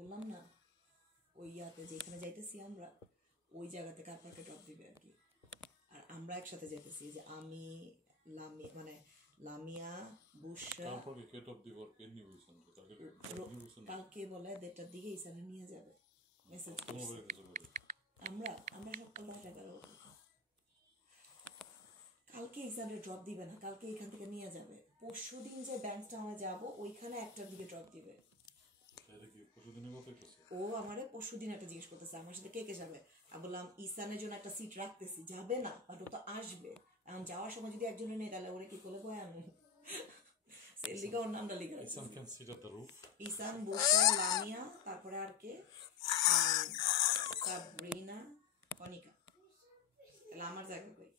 বললাম না ওই ইয়াতে যেখানে যাইতেছি আমরা ওই জায়গাতে কার পার্কে ড্রপ দিবে আর কি। আর আমরা একসাথে যাইতেছি যে আমি মানে লামিয়া বুশরা কালকে বলে 1:30টার দিকে ইসানে নিয়ে যাবে মেসেজ আমরা সকাল 10-11 কালকে ইসানে ড্রপ দিবে না, কালকে এখান থেকে নিয়ে যাবে। পরশু দিন যে ব্যাংকটাউনে যাবো ওইখানে 1টার দিকে ড্রপ দিবে। ও আমারে পরশু দিন একটা জিজ্ঞেস করতেছে আমার সাথে কে কে যাবে। আমি বললাম ইসানের জন্য একটা সিট রাখতেছি, যাবে না বাট ও তো আসবে। এখন যাওয়ার সময় যদি একজনের নেই তাহলে ওরে কি করে কয় আমি সেলিকা ওর নামটা লিখে ইসান বুশরা লামিয়া তারপরে আর কে সাবরিনা কনিকা। তাহলে আমার জায়গা কই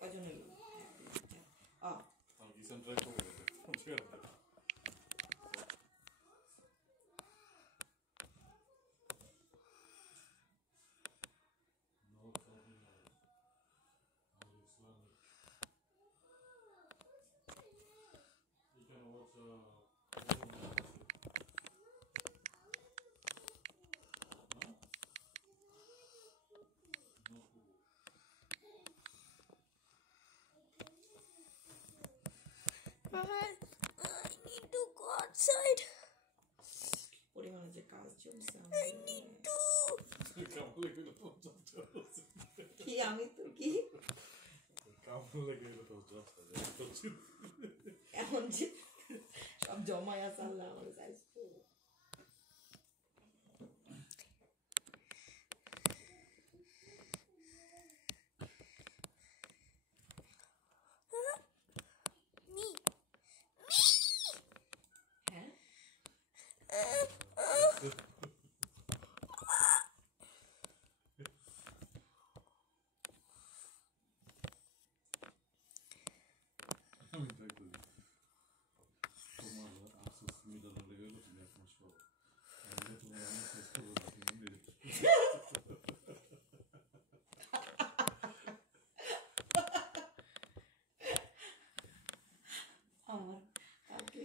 কজন হইল? I need to go outside. পরিমাণে যে কাজ চলছে I need to. কি আমি তো কি এখন যে সব জমায় আছে আল্লাহ আমার সাইজ আমার কালকে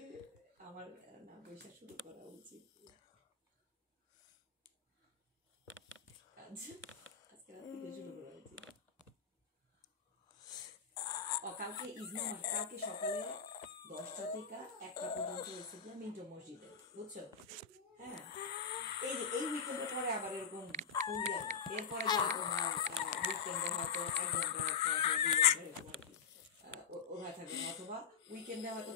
আমার না পয়সা শুরু করা উচিত। আজকে রাত থেকে শুরু করা উচিত। কালকে ইজনার কালকে সকালে 10টা থেকে 1টা পর্যন্ত এসেছিলাম মিন্টো মসজিদে, বুঝছো? হ্যাঁ এই উইকেন্ডের পরে আবার এরকম ফুল ইয়ার এরপরে যেরকম উইকেন্ডে হয়তো 1 ঘন্টা 2 ঘন্টা এরকম আর কি ওরা থাকবে, অথবা উইকেন্ডে হয়তো